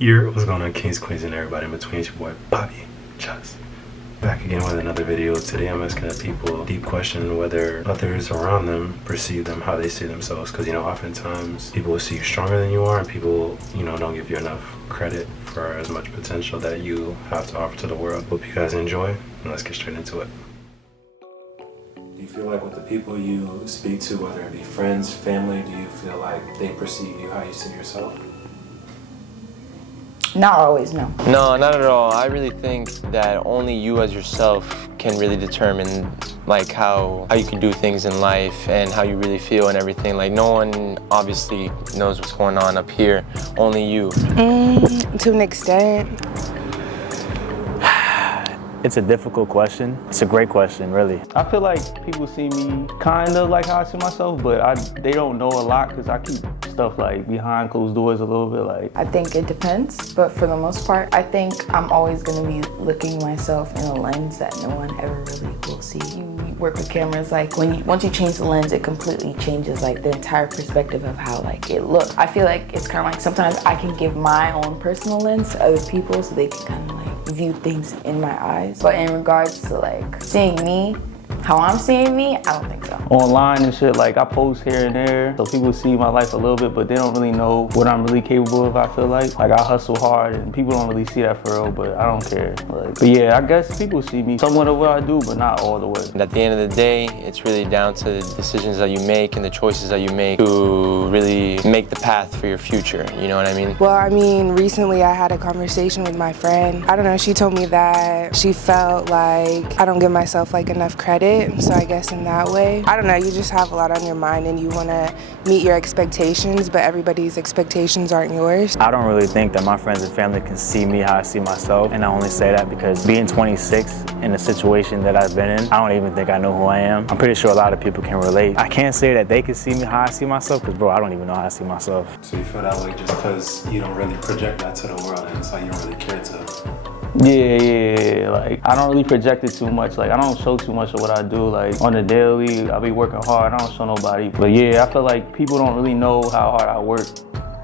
What's going on, Kings, Queens, and everybody in between? It's your boy, Bobby Just. Back again with another video. Today I'm asking people a deep question whether others around them perceive them how they see themselves. Because, oftentimes people will see you stronger than you are, and people, don't give you enough credit for as much potential that you have to offer to the world. Hope you guys enjoy, and let's get straight into it. Do you feel like with the people you speak to, whether it be friends, family, do you feel like they perceive you how you see yourself? Not always, no. No, not at all. I really think that only you as yourself can really determine like how you can do things in life and how you really feel and everything. Like no one obviously knows what's going on up here, only you. To an extent. It's a difficult question. It's a great question, really. I feel like people see me kind of like how I see myself, but they don't know a lot because I keep stuff like behind closed doors a little bit. Like I think it depends, but for the most part, I think I'm always going to be looking myself in a lens that no one ever really will see. You work with cameras, like once you change the lens, it completely changes like the entire perspective of how like it looks. I feel like it's kind of like sometimes I can give my own personal lens to other people so they can kind of like view things in my eyes. But in regards to like seeing me, how I'm seeing me, I don't think so. online and shit, like I post here and there, so people see my life a little bit, but they don't really know what I'm really capable of. I feel like I hustle hard, and people don't really see that for real, but I don't care. But yeah, I guess people see me somewhat of what I do, but not all the way. And at the end of the day, it's really down to the decisions that you make and the choices that you make to really make the path for your future. You know what I mean? Well, recently I had a conversation with my friend. I don't know, she told me that she felt like I don't give myself like enough credit. So I guess in that way, I don't know, you just have a lot on your mind and you want to meet your expectations, but everybody's expectations aren't yours. I don't really think that my friends and family can see me how I see myself, and I only say that because being 26 in the situation that I've been in, I don't even think I know who I am. I'm pretty sure a lot of people can relate. I can't say that they can see me how I see myself because, bro, I don't even know how I see myself. So you feel that way just because you don't really project that to the world, and it's like you don't really care to... Yeah, like I don't really project it too much. Like I don't show too much of what I do. Like on the daily, I be working hard. I don't show nobody. But yeah, I feel like people don't really know how hard I work,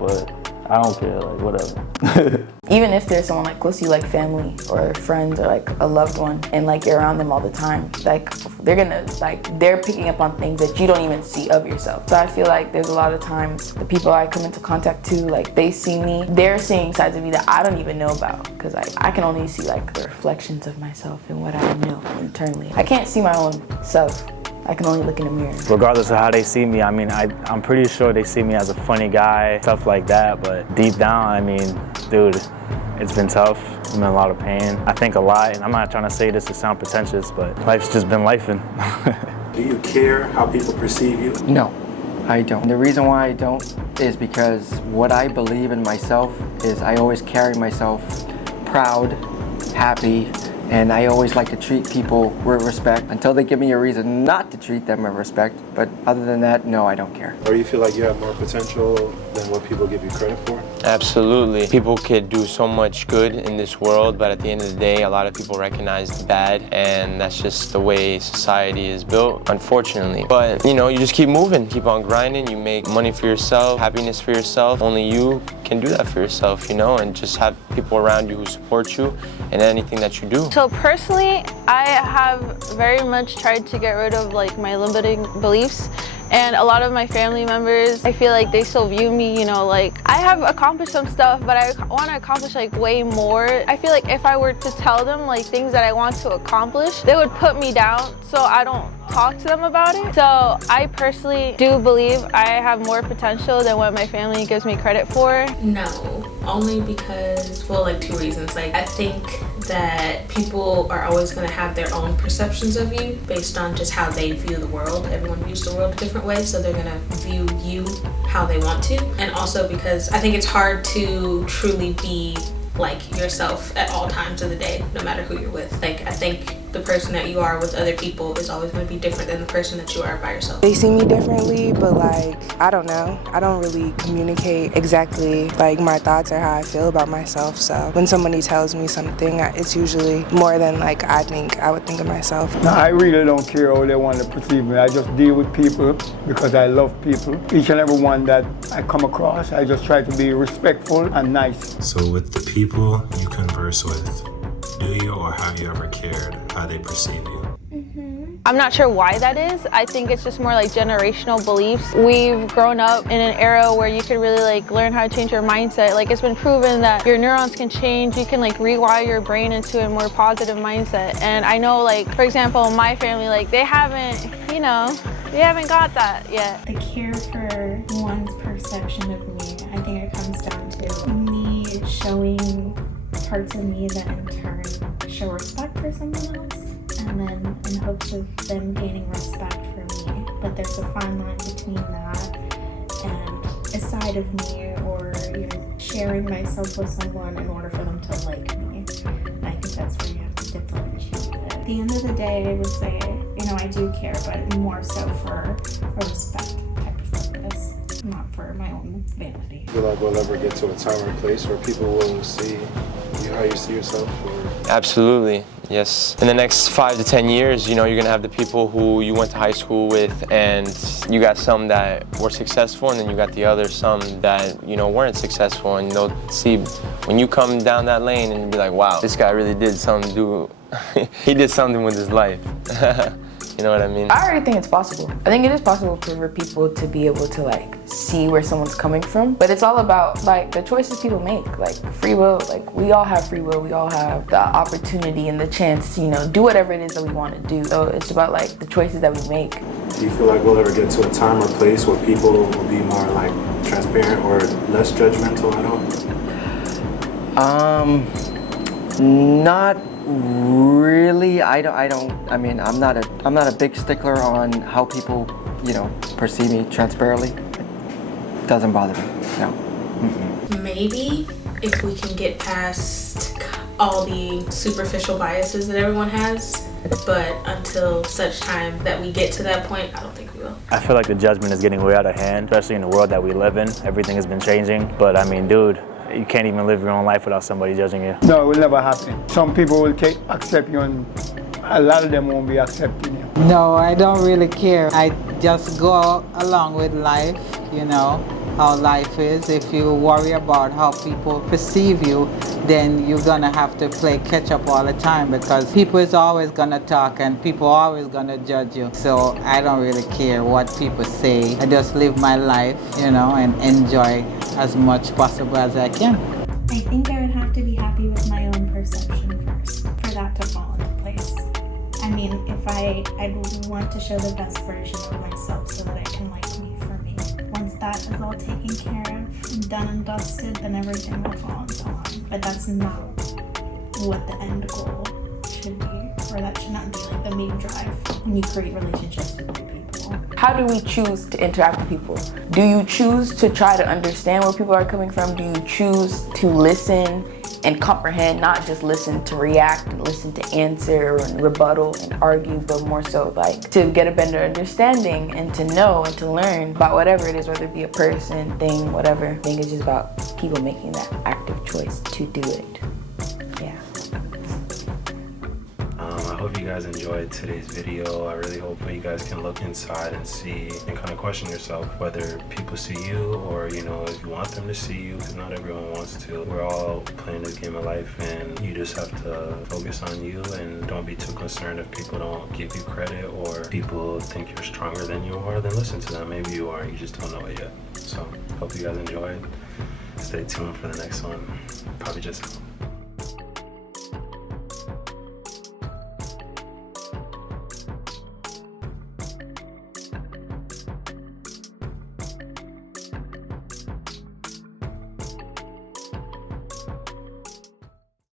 but I don't care, like whatever. Even if there's someone like close to you, like family or friends or like a loved one, and like you're around them all the time, like they're picking up on things that you don't even see of yourself. So I feel like there's a lot of times the people I come into contact to, like they see me, they're seeing sides of me that I don't even know about, because like I can only see like the reflections of myself and what I know internally. I can't see my own self. I can only look in the mirror. Regardless of how they see me, I'm pretty sure they see me as a funny guy, stuff like that, but deep down, dude, it's been tough. I'm in a lot of pain. I think a lot, and I'm not trying to say this to sound pretentious, but life's just been lifing. Do you care how people perceive you? No, I don't. The reason why I don't is because what I believe in myself is I always carry myself proud, happy, and I always like to treat people with respect until they give me a reason not to treat them with respect. But other than that, no, I don't care. Or you feel like you have more potential than what people give you credit for? Absolutely. People could do so much good in this world, but at the end of the day, a lot of people recognize the bad, and that's just the way society is built, unfortunately. But, you just keep moving, keep on grinding, you make money for yourself, happiness for yourself. Only you can do that for yourself, and just have people around you who support you in anything that you do. So personally, I have very much tried to get rid of like my limiting beliefs. And a lot of my family members, I feel like they still view me, like I have accomplished some stuff, but I want to accomplish like way more. I feel like if I were to tell them like things that I want to accomplish, they would put me down, so I don't talk to them about it. So I personally do believe I have more potential than what my family gives me credit for. No, only because, well, like two reasons. Like I think that people are always going to have their own perceptions of you based on just how they view the world. Everyone views the world a different way, so they're going to view you how they want to. And also because I think it's hard to truly be like yourself at all times of the day, no matter who you're with. Like I think the person that you are with other people is always going to be different than the person that you are by yourself. They see me differently, but like, I don't know. I don't really communicate exactly like my thoughts or how I feel about myself. So when somebody tells me something, it's usually more than like I would think of myself. No, I really don't care how they want to perceive me. I just deal with people because I love people. Each and every one that I come across, I just try to be respectful and nice. So with the people you converse with, do you or have you ever cared how they perceive you? I'm not sure why that is. I think it's just more like generational beliefs. We've grown up in an era where you can really like learn how to change your mindset. Like it's been proven that your neurons can change. You can like rewire your brain into a more positive mindset. And I know like, for example, my family, like they haven't got that yet. The care for one's perception of me, I think it comes down to me showing parts of me that in turn show respect for someone else, and then in hopes of them gaining respect for me. But there's a fine line between that and a side of me, or sharing myself with someone in order for them to like me. I think that's where you have to differentiate it. At the end of the day, I would say, I do care, but more so for a respect type of purpose, not for my own vanity. Feel like we'll ever get to a time or place where people will see you how you see yourself? Or? Absolutely, yes. In the next 5 to 10 years, you're gonna have the people who you went to high school with, and you got some that were successful, and then you got the other some that, weren't successful, and they'll see when you come down that lane and be like, wow, this guy really did something, he did something with his life. You know what I mean? I already think it's possible. I think it is possible for people to be able to like see where someone's coming from, but it's all about like the choices people make, like free will. Like we all have free will. We all have the opportunity and the chance to, do whatever it is that we want to do. So it's about like the choices that we make. Do you feel like we'll ever get to a time or place where people will be more like transparent or less judgmental at all? Not really. I mean, I'm not a big stickler on how people, perceive me transparently. It doesn't bother me. No. Mm-mm. Maybe if we can get past all the superficial biases that everyone has, but until such time that we get to that point, I don't think we will. I feel like the judgment is getting way out of hand, especially in the world that we live in. Everything has been changing, but I mean, dude, you can't even live your own life without somebody judging you. No, it will never happen. Some people will accept you, and a lot of them won't be accepting you. No, I don't really care. I just go along with life, how life is. If you worry about how people perceive you, then you're gonna have to play catch up all the time, because people is always gonna talk and people are always gonna judge you. So I don't really care what people say. I just live my life, and enjoy as much possible as I can. I think I would have to be happy with my own perception first for that to fall into place. I mean, if I'd want to show the best version of myself so that I can like me for me. Once that is all taken care of and done and dusted, then everything will fall into line. But that's not what the end goal should be, or that should not be like the main drive when you create relationships with people. How do we choose to interact with people? Do you choose to try to understand where people are coming from? Do you choose to listen and comprehend, not just listen to react and listen to answer and rebuttal and argue, but more so like to get a better understanding and to know and to learn about whatever it is, whether it be a person, thing, whatever. I think it's just about people making that active choice to do it. Yeah. I hope you guys enjoyed today's video. I really hope you guys can look inside and see and kind of question yourself whether people see you, or if you want them to see you, because not everyone wants to. We're all playing this game of life, and you just have to focus on you and don't be too concerned if people don't give you credit or people think you're stronger than you are. Then listen to them. Maybe you are, you just don't know it yet. So hope you guys enjoyed. Stay tuned for the next one. Probably just